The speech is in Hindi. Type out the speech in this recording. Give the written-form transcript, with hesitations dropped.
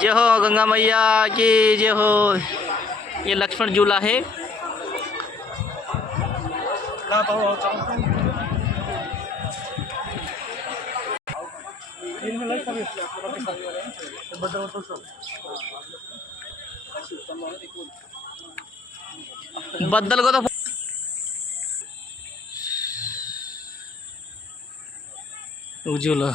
जय हो गंगा मैया की जय हो। ये लक्ष्मण झूला है। बद्दल को तो झूला